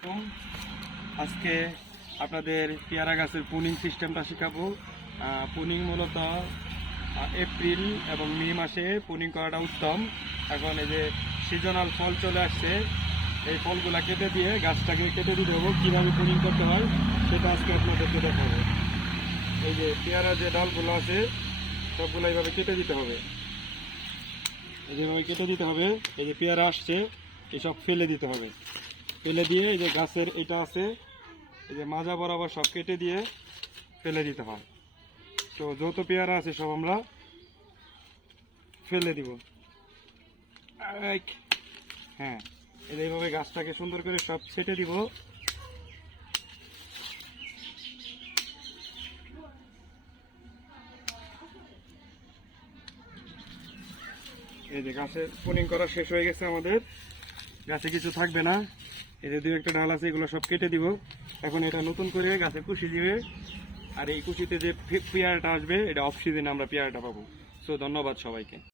আলাইকুম। আজকে আপনাদের পেয়ারা গাছের পুনিং সিস্টেমটা শেখাবো। পুনিং মূলত এপ্রিল এবং মে মাসে পুনিং করাটা উত্তম। এখন এই যে সিজনাল ফল চলে আসছে, এই ফলগুলা কেটে দিয়ে গাছটাকে কেটে দিতে হবে। কীভাবে পুনিং করতে হয় সেটা আজকে আপনাদেরকে দেখাবো। এই যে পেয়ারা যে ডালগুলো আছে সবগুলো এইভাবে কেটে দিতে হবে, এইভাবে কেটে দিতে হবে। এই যে পেয়ারা আসছে এসব ফেলে দিতে হবে। ফেলে দিয়ে এই যে গাছের এটা আছে, এই যে মাজা বরাবর সব কেটে দিয়ে ফেলে দিতে হয়। তো যত পেয়ারা আছে সব আমরা ফেলে দিব। হ্যাঁ, এইভাবে গাছটাকে সুন্দর করে সব ছেটে দিব। এই যে গাছের পুনিং করা শেষ হয়ে গেছে, আমাদের গাছে কিছু থাকবে না। এই যে দুই একটা ডাল আছে এগুলো সব কেটে দিব। এখন এটা নতুন করে গাছে কুশি দিবে, আর এই কুশিতে যে পেয়ারাটা আসবে এটা অফ সিজনে আমরা পেয়ারাটা পাবো। সো ধন্যবাদ সবাইকে।